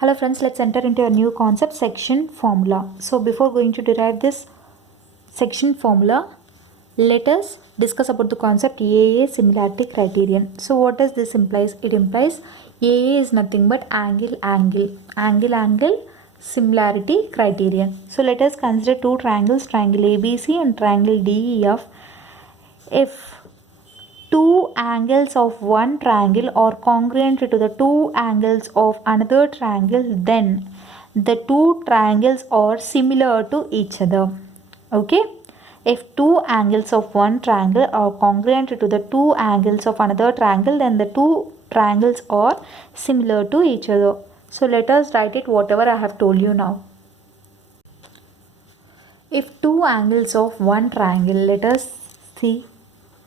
Hello friends, let's enter into a new concept, section formula. So before going to derive this section formula, let us discuss about the concept AA similarity criterion. So what does this implies? It implies AA is nothing but angle similarity criterion. So let us consider two triangles, triangle ABC and triangle DEF. If two angles of one triangle are congruent to the two angles of another triangle, then the two triangles are similar to each other. Okay, if two angles of one triangle are congruent to the two angles of another triangle, then the two triangles are similar to each other. So let us write it whatever I have told you now. If two angles of one triangle, let us see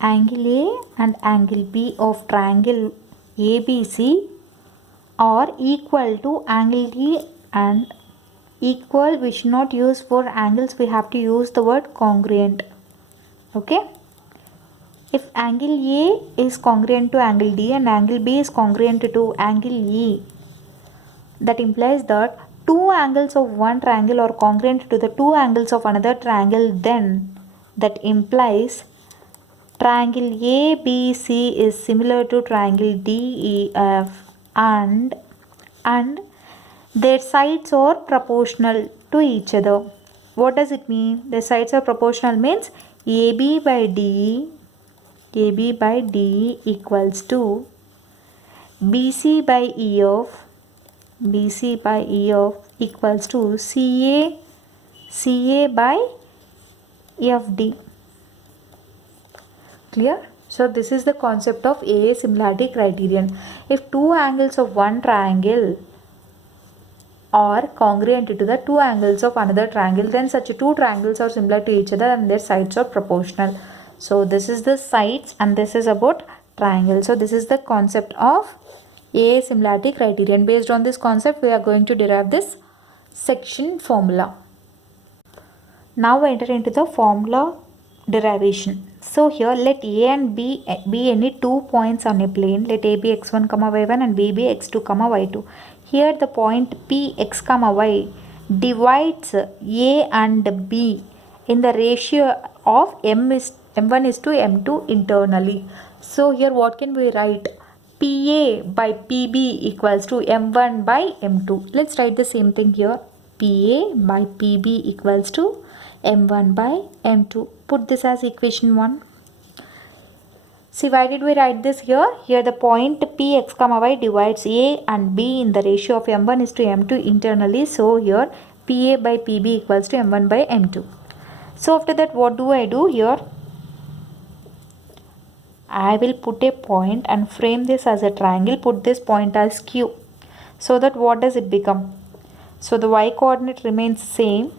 angle A and angle B of triangle ABC are equal to angle D and equal, we should not use for angles, we have to use the word congruent. Okay, if angle A is congruent to angle D and angle B is congruent to angle E, that implies that two angles of one triangle are congruent to the two angles of another triangle, then that implies triangle ABC is similar to triangle DEF and their sides are proportional to each other. What does it mean? Their sides are proportional means AB by DE equals to BC by EF equals to CA by FD. Clear? So this is the concept of AA similarity criterion. If two angles of one triangle are congruent to the two angles of another triangle, then such two triangles are similar to each other and their sides are proportional. So this is the sides and this is about triangle. So this is the concept of AA similarity criterion. Based on this concept, we are going to derive this section formula. Now we enter into the formula derivation. So here let A and B be any 2 points on a plane. Let A be x1, y1 and B be x2, y2. Here the point P x, y divides A and B in the ratio of m1 is to m2 internally. So here what can we write? PA by PB equals to m1 by m2. Let's write the same thing here. PA by PB equals to m1 by m2. Put this as equation 1. See, why did we write this here? Here the point P x, y divides A and B in the ratio of m1 is to m2 internally. So here PA by PB equals to m1 by m2. So after that, what do I do here? I will put a point and frame this as a triangle. Put this point as Q. So that what does it become? So the y coordinate remains same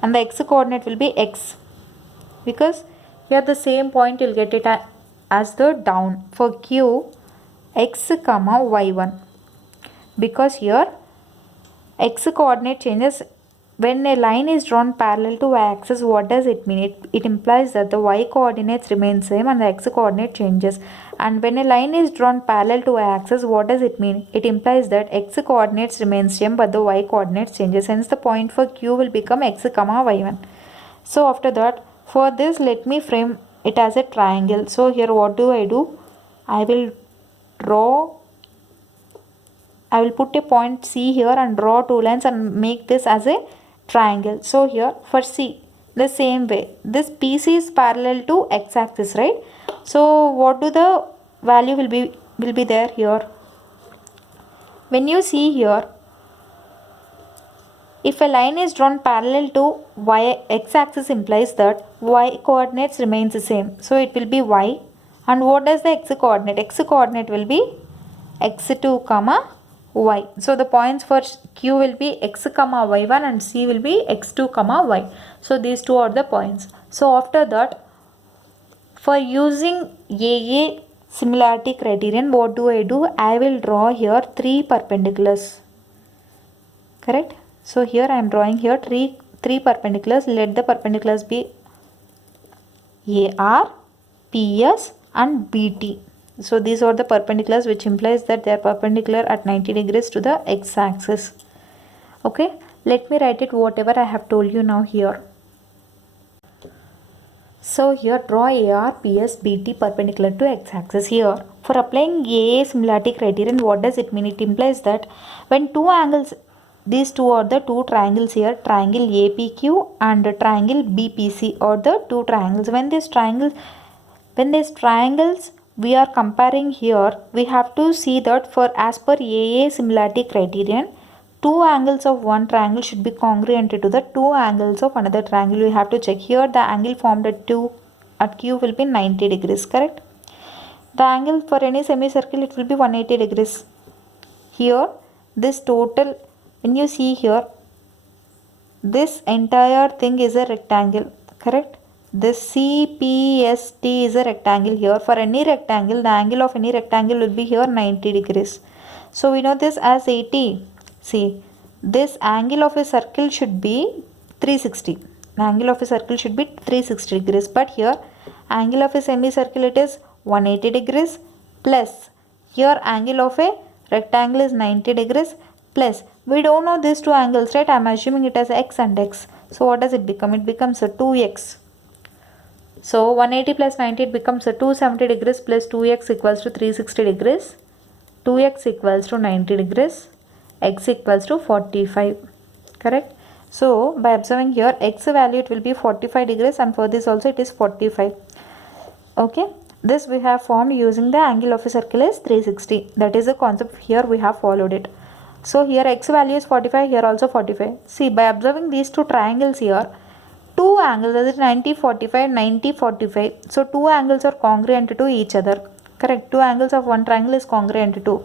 and the x coordinate will be x, because here the same point you'll get it as the down for Q x comma y1, because here x coordinate changes when a line is drawn parallel to y-axis. What does it mean? It implies that the y coordinates remain same and the x coordinate changes. And when a line is drawn parallel to y-axis, what does it mean? It implies that x coordinates remain same but the y coordinates changes. Hence the point for Q will become x comma y1. So after that, for this let me frame it as a triangle. So here what do? I will put a point C here and draw two lines and make this as a triangle. So here for C, the same way, this PC is parallel to x-axis, right? So what do the value will be there here? When you see here, if a line is drawn parallel to x-axis implies that y coordinates remains the same. So it will be y. And what does the x coordinate? X coordinate will be x2 comma y. So the points for Q will be x comma y1 and C will be x2 comma y. So these two are the points. So after that, for using AA similarity criterion, what do? I will draw here three perpendiculars. Correct? So here I am drawing here three perpendiculars. Let the perpendiculars be AR, PS and BT. So these are the perpendiculars, which implies that they are perpendicular at 90 degrees to the x-axis. Okay, let me write it whatever I have told you now here. So here draw AR, PS, BT perpendicular to x-axis. Here for applying AA similarity criterion, what does it mean? It implies that when two angles, these two are the two triangles here, triangle APQ and triangle BPC are the two triangles. When these triangles we are comparing here, we have to see that for as per AA similarity criterion, two angles of one triangle should be congruent to the two angles of another triangle. We have to check here the angle formed at Q will be 90 degrees, correct? The angle for any semicircle, it will be 180 degrees. Here this total, when you see here, this entire thing is a rectangle, correct? This CPST is a rectangle here. For any rectangle, the angle of any rectangle will be here 90 degrees. So we know this as 80. See, this angle of a circle should be 360. The angle of a circle should be 360 degrees. But here, angle of a semicircle, it is 180 degrees plus. Here, angle of a rectangle is 90 degrees plus. We don't know these two angles, right? I am assuming it as x and x. So what does it become? It becomes a 2x. So 180 plus 90, it becomes a 270 degrees plus 2x equals to 360 degrees. 2x equals to 90 degrees. X equals to 45, correct? So by observing here, x value, it will be 45 degrees, and for this also it is 45. Okay, this we have formed using the angle of a circle is 360. That is the concept here, we have followed it. So here x value is 45, here also 45. See, by observing these two triangles here, two angles, that is 90 45, 90 45. So two angles are congruent to each other, correct? Two angles of one triangle is congruent to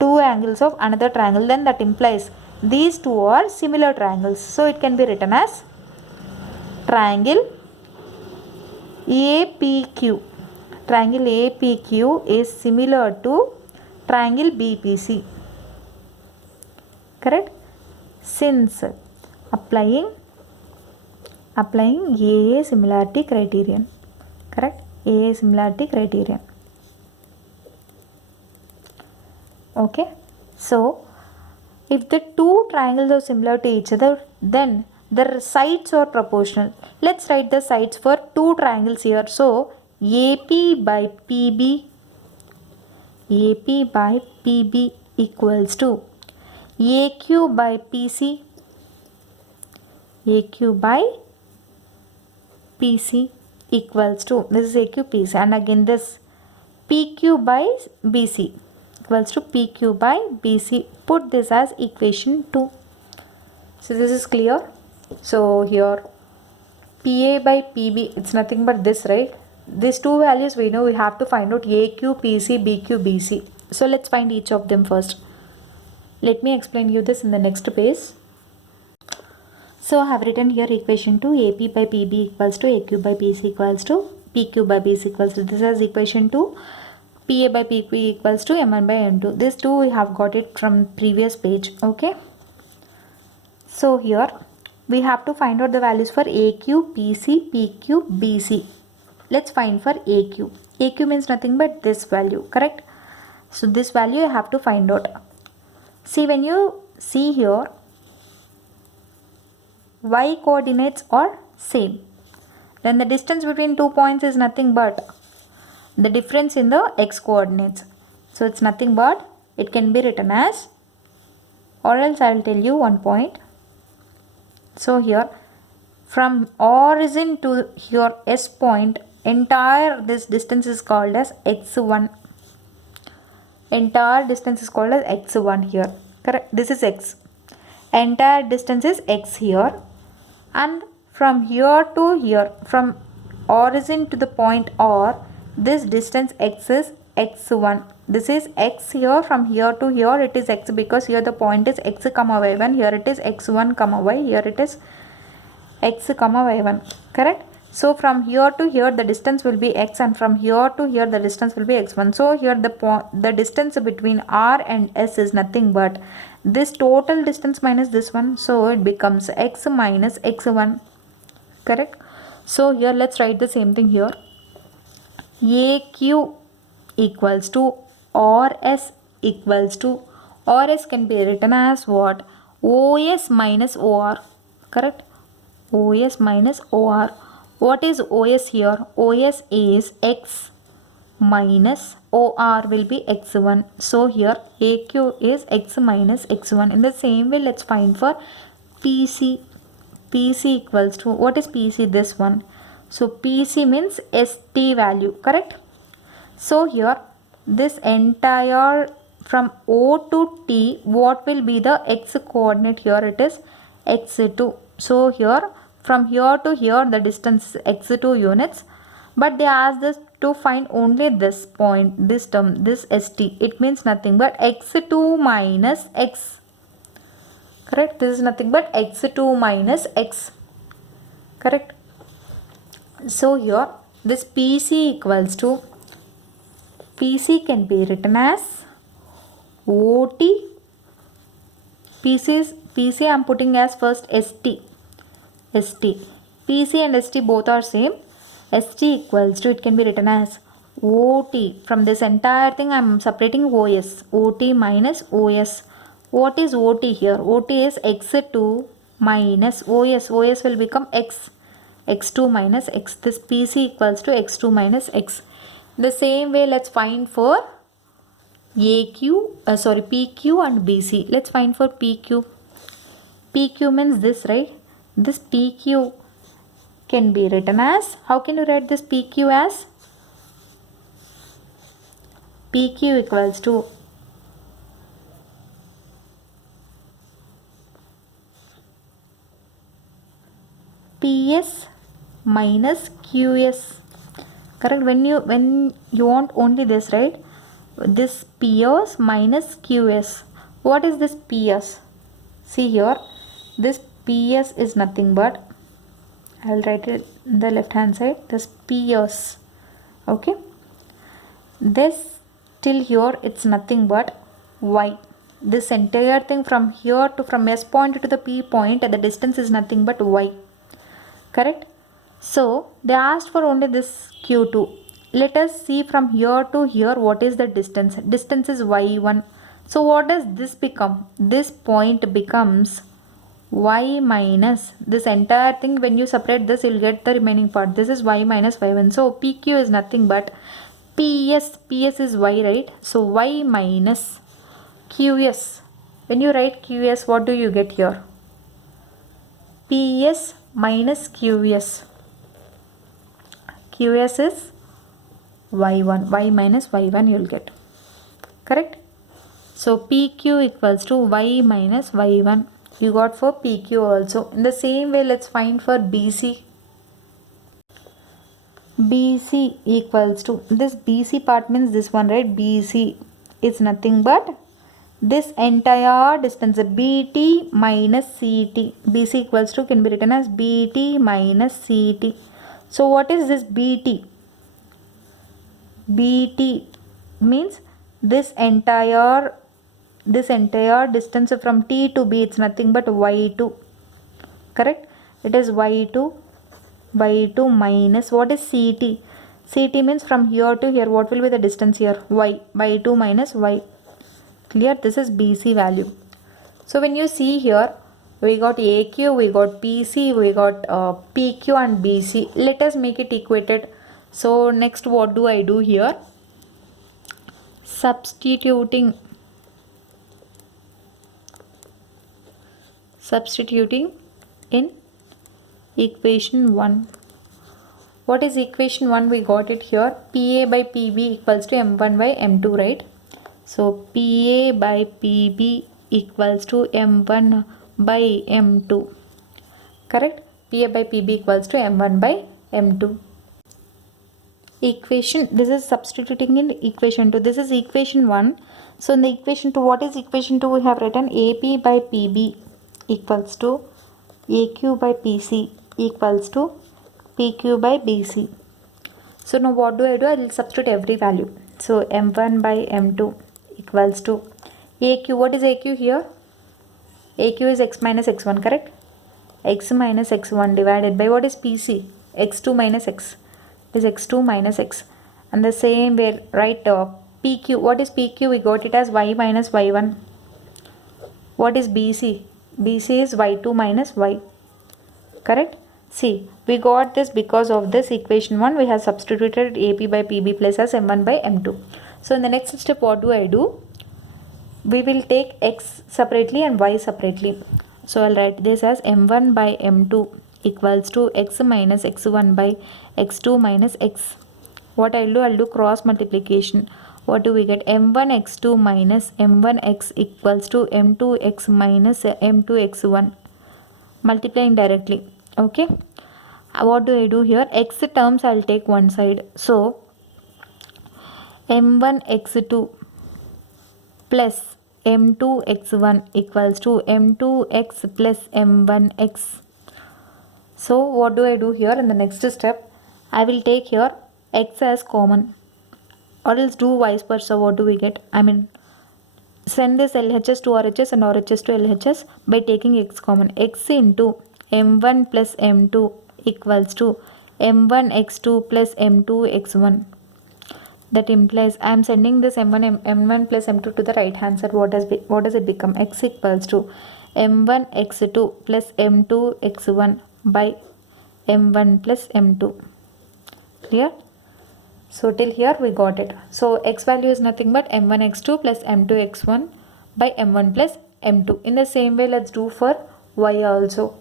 two angles of another triangle, then that implies these two are similar triangles. So it can be written as triangle APQ. Triangle APQ is similar to triangle BPC, correct? Since applying AA similarity criterion, correct? AA similarity criterion. Okay, so if the two triangles are similar to each other, then their sides are proportional. Let's write the sides for two triangles here. So AP by PB equals to AQ by PC, AQ by PC equals to, this is AQ PC, and again this PQ by BC equals to PQ by BC. Put this as equation 2. So this is clear. So here PA by PB, it's nothing but this, right? These two values we know, we have to find out AQ, PC, BQ, BC. So let's find each of them first. Let me explain you this in the next page. So I have written here equation 2, AP by PB equals to AQ by PC equals to PQ by BC equals to, this is equation 2. PA by PQ equals to M1 by M2. This two we have got it from previous page. Okay. So here we have to find out the values for AQ, PC, PQ, BC. Let's find for AQ. AQ means nothing but this value, correct? So this value I have to find out. See, when you see here, y coordinates are same. Then the distance between 2 points is nothing but the difference in the x coordinates. So it's nothing but, it can be written as, or else I will tell you one point. So here from origin to your S point, entire this distance is called as x1. Entire distance is called as x1 here, correct? This is x. Entire distance is x here, and from here to here, from origin to the point R, this distance x is x1. This is x here, from here to here it is x, because here the point is x comma y1, here it is x1 comma y, here it is x comma y1, correct? So from here to here the distance will be x, and from here to here the distance will be x1. So here the distance between R and S is nothing but this total distance minus this one, so it becomes x minus x1, correct? So here let's write the same thing here. AQ equals to RS equals to, RS can be written as what? OS minus OR, correct? OS minus OR. What is OS here? OS is X minus OR will be X1. So here AQ is X minus X1. In the same way, let's find for PC. PC equals to, what is PC? This one. So PC means ST value, correct? So here this entire from O to T, what will be the X coordinate here? It is X2. So here from here to here the distance is X2 units, but they asked us to find only this point, this term, this ST. It means nothing but X2 minus X, correct? This is nothing but X2 minus X, correct? So here this PC equals to, PC can be written as OT. PC I am putting as first ST. PC and ST both are same. ST equals to, it can be written as OT. From this entire thing I am separating OS. OT minus OS. What is OT here? OT is X2 minus OS. OS will become X. X2 minus X. This PC equals to X2 minus X. The same way, let's find for PQ and BC. Let's find for PQ. PQ means this, right? This PQ can be written as, how can you write this PQ as? PQ equals to PS minus QS, correct? When you want only this, right? This PS minus QS. What is this PS? See here, this PS is nothing but, I will write it in the left hand side, this PS, okay? This till here it's nothing but Y. This entire thing from here to, from S point to the P point, the distance is nothing but Y, correct? So they asked for only this Q2. Let us see from here to here what is the distance. Distance is Y1. So what does this become? This point becomes Y minus this entire thing. When you separate this, you'll get the remaining part. This is Y minus Y1. So PQ is nothing but PS. PS is Y, right? So Y minus QS. When you write QS, what do you get here? PS minus QS. QS is Y1. Y minus Y1 you will get, correct? So PQ equals to Y minus Y1. You got for PQ also. In the same way, let's find for BC. BC equals to, this BC part means this one, right? BC is nothing but this entire distance, BT minus CT. BC equals to can be written as BT minus CT. So what is this BT? BT means this entire distance from T to B, it's nothing but Y2, correct? It is Y2 minus, what is CT? CT means from here to here, what will be the distance here? Y. Y2 minus Y. Clear? This is BC value. So when you see here, we got AQ, we got PC, we got PQ and BC. Let us make it equated. So next, what do I do here? Substituting in equation 1. What is equation 1? We got it here. PA by PB equals to M1 by M2, right? So PA by PB equals to M1 by M2, correct? PA by PB equals to M1 by M2. Equation, this is substituting in equation 2. This is equation 1. So in the equation 2, what is equation 2? We have written AP by PB equals to AQ by PC equals to PQ by BC. So now what do? I will substitute every value. So M1 by M2 equals to AQ. What is AQ here? AQ is X minus X1, correct? X minus X1 divided by, what is PC? X2 minus X. It is X2 minus X. And the same way, right, PQ. What is PQ? We got it as y minus y1. What is BC? BC is y2 minus y. Correct? See, we got this because of this equation 1. We have substituted AP by PB plus as M1 by M2. So in the next step, what do? We will take x separately and y separately. So I'll write this as M1 by M2 equals to x minus x1 by x2 minus x. What I'll do cross multiplication. What do we get? M1 x2 minus M1 x equals to M2 x minus M2 x1. Multiplying directly. Okay. What do I do here? X terms I'll take one side. So M1 x2 plus M2 x1 equals to M2 x plus M1 x. So what do I do here? In the next step, I will take here x as common, or else do vice versa. What do we get? I mean, send this LHS to RHS and RHS to LHS by taking x common. X into M1 plus M2 equals to M1 x2 plus M2 x1. That implies I am sending this M1 plus M2 to the right hand side. What does it become? X equals to M1 x2 plus M2 x1 by M1 plus M2. Clear? So till here we got it. So x value is nothing but M1 x2 plus M2 x1 by M1 plus M2. In the same way, let's do for y also.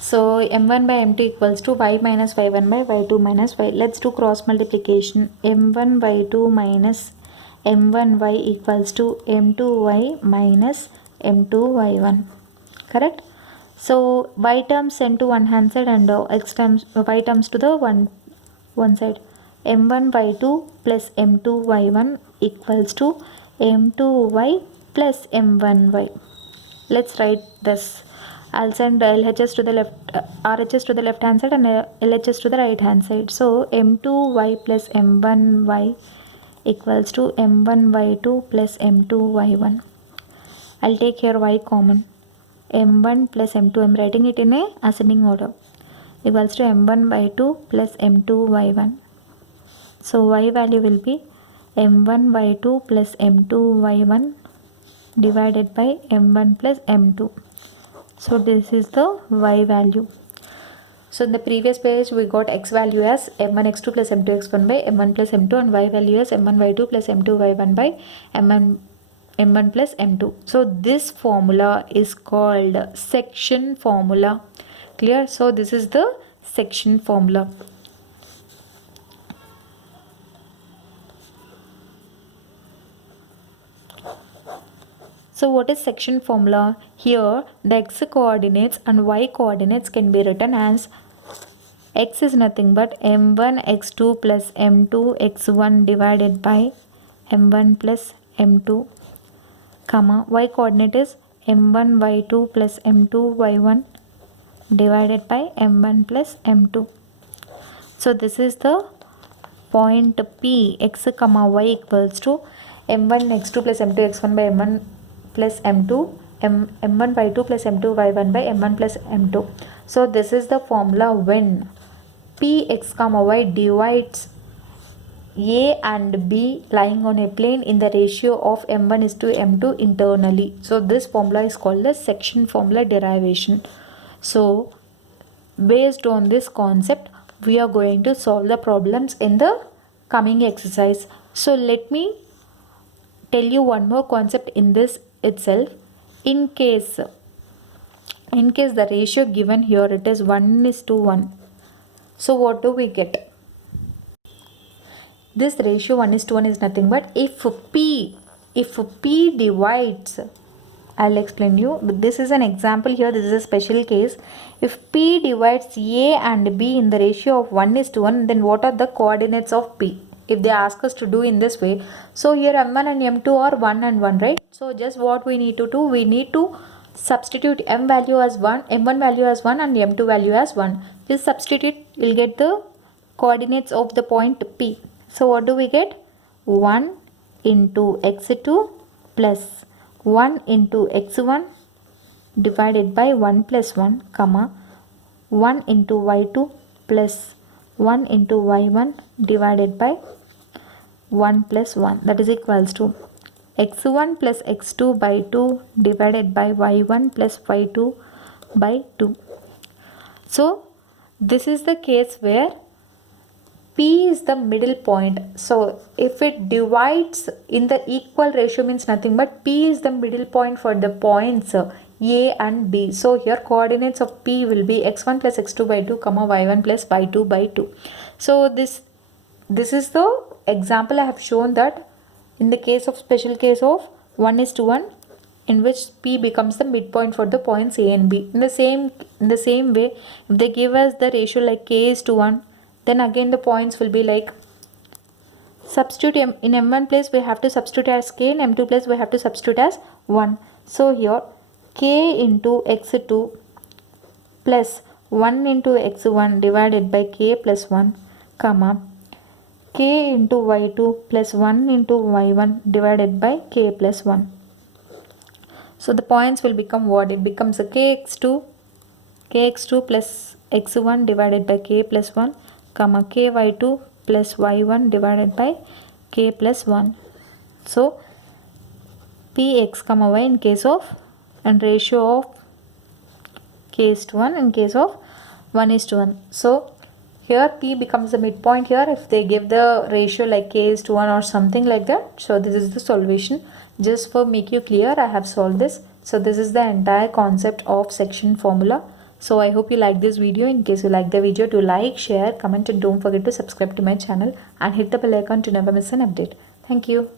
So M1 by M2 equals to y minus y1 by y2 minus y. Let's do cross multiplication. M1 y2 minus M1y equals to M2y minus M2y1. Correct? So y terms sent to one hand side and x terms y terms to the one side. M1 y2 plus M2 y1 equals to M2 y plus M1 y. Let's write this. I'll send LHS to the left, RHS to the left hand side and LHS to the right hand side. So M2y plus M1y equals to M1y2 plus M2y1. I'll take here y common. M1 plus M2, I'm writing it in a ascending order, equals to M1y2 plus M2y1. So y value will be M1y2 plus M2y1 divided by M1 plus M2. So this is the y value. So in the previous page, we got x value as M1 x2 plus M2 x1 by M1 plus M2 and y value as M1 y2 plus M2 y1 by M1 plus M2. So this formula is called section formula. Clear? So this is the section formula. So what is section formula? Here the x coordinates and y coordinates can be written as x is nothing but M1 x2 plus M2 x1 divided by M1 plus M2, comma y coordinate is M1 y2 plus M2 y1 divided by M1 plus M2. So this is the point P. X comma y equals to M1 x2 plus M2 x1 by M1 plus M2, M1 by 2 plus M2 by 1 by M1 plus M2. So this is the formula when Px comma y divides A and B lying on a plane in the ratio of M1 is to M2 internally. So this formula is called the section formula derivation. So based on this concept, we are going to solve the problems in the coming exercise. So let me tell you one more concept in this itself. In case the ratio given here, it is 1:1. So what do we get? This ratio 1:1 is nothing but if P divides, I'll explain you. This is an example here. This is a special case. If P divides A and B in the ratio of 1:1, then what are the coordinates of P? If they ask us to do in this way, so here M1 and M2 are 1 and 1, right? So just what we need to do, we need to substitute M value as 1, M1 value as 1 and M2 value as 1. Just substitute, you'll get the coordinates of the point P. So what do we get? 1 into x2 plus 1 into x1 divided by 1 plus 1, comma 1 into y2 plus 1 into y1 divided by 1 plus 1, that is equals to x1 plus x2 by 2 divided by y1 plus y2 by 2. So this is the case where P is the middle point. So if it divides in the equal ratio means nothing but P is the middle point for the points A and B. So here coordinates of P will be x1 plus x2 by 2 comma y1 plus y2 by 2. So this is the example I have shown, that in the case of special case of 1:1 in which P becomes the midpoint for the points A and B. In the same way, if they give us the ratio like k:1, then again the points will be like, substitute in m1 place we have to substitute as k, in m2 place we have to substitute as 1. So here k into x2 plus 1 into x1 divided by k plus 1 comma k into y2 plus 1 into y1 divided by k plus 1. So the points will become what? It becomes a kx2 plus x1 divided by k plus 1 comma ky2 plus y1 divided by k plus 1. So px comma y in case of, and ratio of k:1 in case of 1:1. So here P becomes the midpoint here if they give the ratio like k:1 or something like that. So this is the solution. Just for make you clear, I have solved this. So this is the entire concept of section formula. So I hope you like this video. In case you like the video, do like, share, comment, and don't forget to subscribe to my channel and hit the bell icon to never miss an update. Thank you.